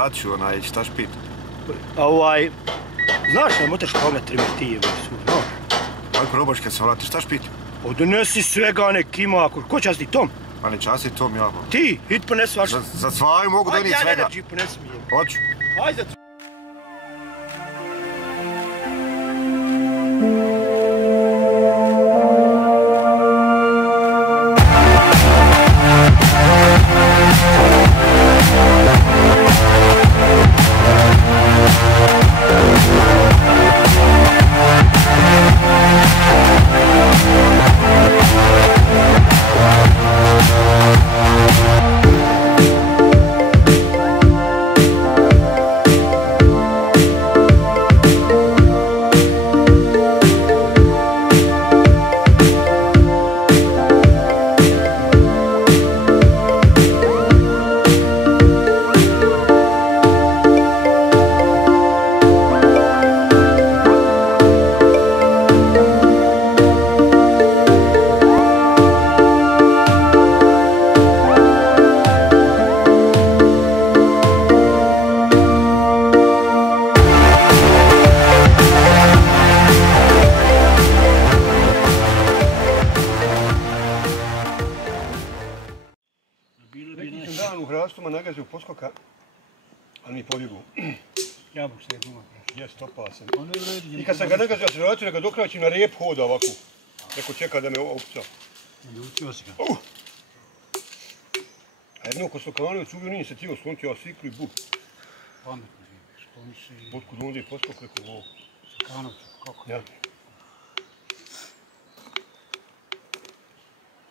Sad ću šta špit. Znaš da motaš pogled primitive su, no? Aj probaš kad se vrati, šta špit? Odnesi svega nek ima, ko časti Tom? Pa ne časti Tom ja. Ti, hit ponesi vaš. Za svaju mogu donijeti svega. Ajde, ja ne ponesi mi je. Hoću. Ajde. U hrastuma nagazio poskoka, ali mi je pobjegao. Jabuk se je guma. Jes, topao sam. I kad sam ga nagazio, ja sam vratio da ga dokraćim na rep hoda ovako. Neko čeka da me opca. Ljutio si ga. A jedno ko Stokanović ubio nije se tio sloniti, ja sikru i buk. Pametno živiš, oni si... Otkud onda je poskok rekao ovo? Stokanović, kako? Ja.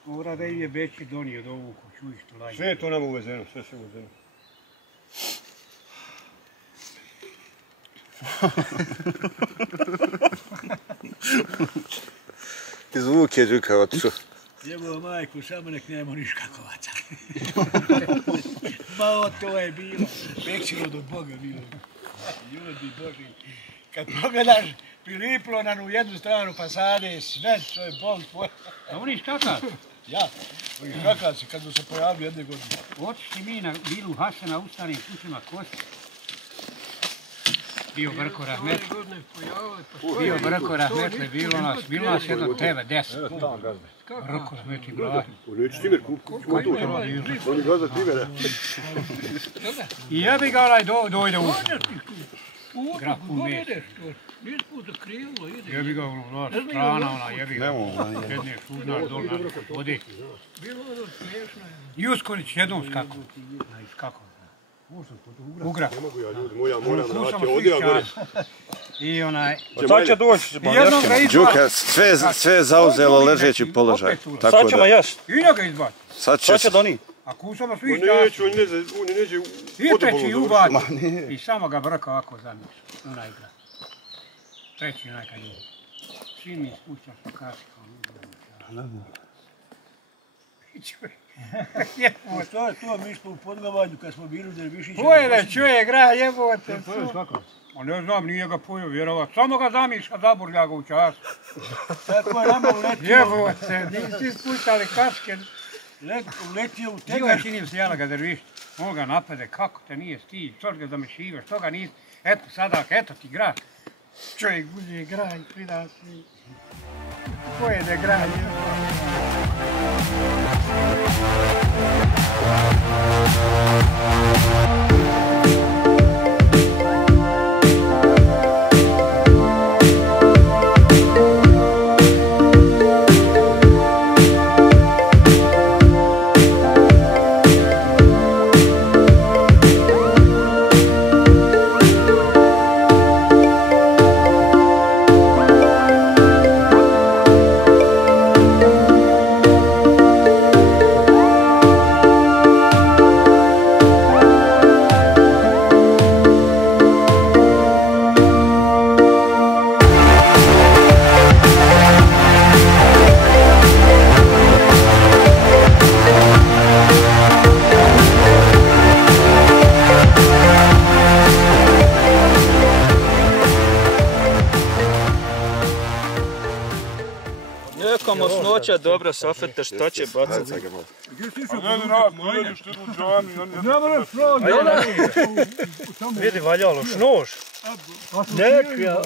Mora da im je Beći donio od ovu kuću išto lajno. Sve je to nama uvezeno, sve se uvezeno. Zvuk je Đuka otišao. Jebo majku, samo nek nema niškakovaca. Ma o to je bilo, pekćilo do Boga bilo. Ljudi Boži, kad pogledaš Piliplo na jednu stranu fasade, sve što je bol tvoj. A oni škakac? Ja, oni škakaci kad su se pojavili jedne godine. Otišli mi na vilu Hasana u starim kućima Kosti. Bio Brko Rahmet. Bio Brko Rahmet, bilo nas jedno tebe, 10. Brko Rahmet i Brahim. Neću Timer kupiti. Oni gazda Timera. I jebi ga onaj dojde u grah pun mes. Jebi ga ono, strana ona, jebi ga. Jedne šužnar dol na vode. Juskorić jednom skako. U grah. Ne mogu ja ljudi moja, moram vrati ovdje, a gore. I onaj... Sad će doći. Đuka, sve je zauzelo ležeći položaj. Sad ćemo jest. I njega izbaci. Sad Sad će doni. A kusama svi On neće, on neće i treći ubaci. I samo ga Brka ovako zamiš. Ona igra. Treći onaj kad je. Svi mi spuštaš po kasi kao nužno. To mi smo u Podgavanju kad smo bili u Dervišiću. Pojede čuje gra, jebote. A ne znam, nije ga pojeo, vjerovat. Samo ga zamiša, zaburlja ga u čas. Tako je nama uletio. Jebote, nisi spuštali kaske. Uletio u tega. Živa činim se jela ga Dervišić. On ga napade, kako te nije stid, što ga zamešivaš, što ga nisi. Eto sada, eto ti gra. Čovjek bude gra i prida se. Pojede gra, jebote. Toliko mocnoća, dobro, sofete, što će bacati? Vidi valjalo, šnoš. Nekvija,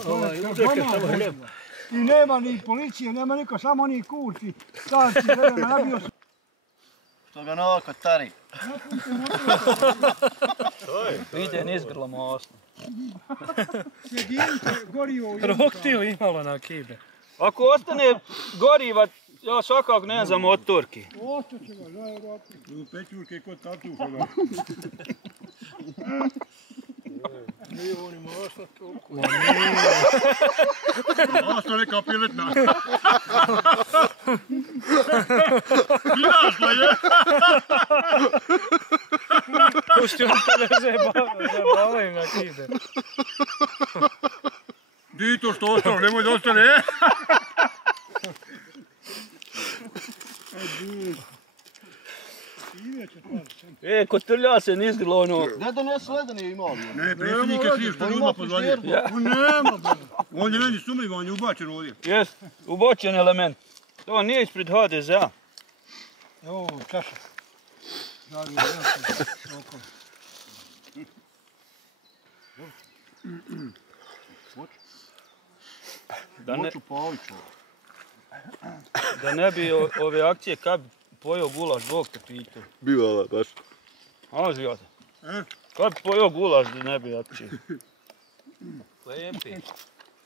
uzeke samo hljeb. I nema ni policije, nema niko, samo oni kurci. Starci, vremena, nabio se. Što ga novako tari. Ide nizgrlo mosno. Roktil imalo na kibe. Ako ostane goriva, ja svakako ne za motorki. Ostaćemo, zajedno. U pećurke kod tatuša. Nije oni masno toliko. Masno neka piletna. Jasno je. Pusti on tebe zabavaju na kibe. Di to što ostalo, nemoj da ostane, Kotrlja se nizgrlo ono. Ne donesi ledeni imao. Ne, predsjednik je kriv što ljudima pozvalio. Nema, on je meni sumljiv, on je ubačen ovdje. Jest, ubočen element. To nije ispred HDZ-a. Evo, čaša. Da ne bi ove akcije kad bi pojeo gulaš, Bog te pitao. Bivala, baš. A, živate. Kad bi pojeo gulaš da ne bi akcije? Lepi.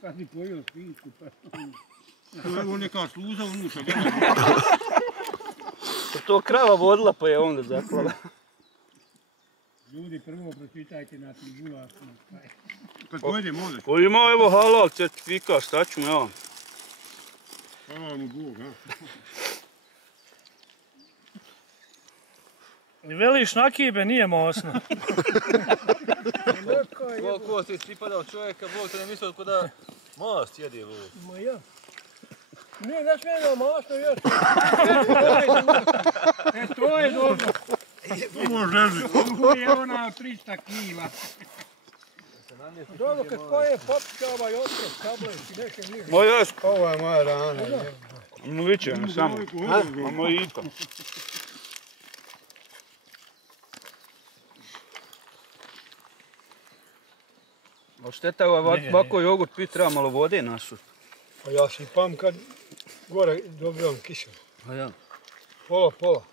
Kad bi pojeo svinjsku, pa... To je neka sluza unuša. To krava vodila pa je onda zaklala. Ljudi, prvo pročitajte na tim gulasima. Kad pojedem ovdje. Ko ima evo halal certifikat, šta ću me ja? Hvala mu Bog, ha. Veliš na kibe, nije mosno. Ko si pripadao čovjeka, Bog te ne mislio kod da mast jedi ovo. Ma ja. Ne, ne smijemo masno još. To je dobro. Ovo želi. Ovo je ona 300 kila. Dobro, kad poje popčava i otrov, kableš i neke nije. Moj još. Ovo je moja rana. Amo viće, ne samo. Amo i to. A šteta ovako jogurt pit treba malo vode našu. Pa ja sipam kad gore dobijam kišelu. A ja. Pola, pola.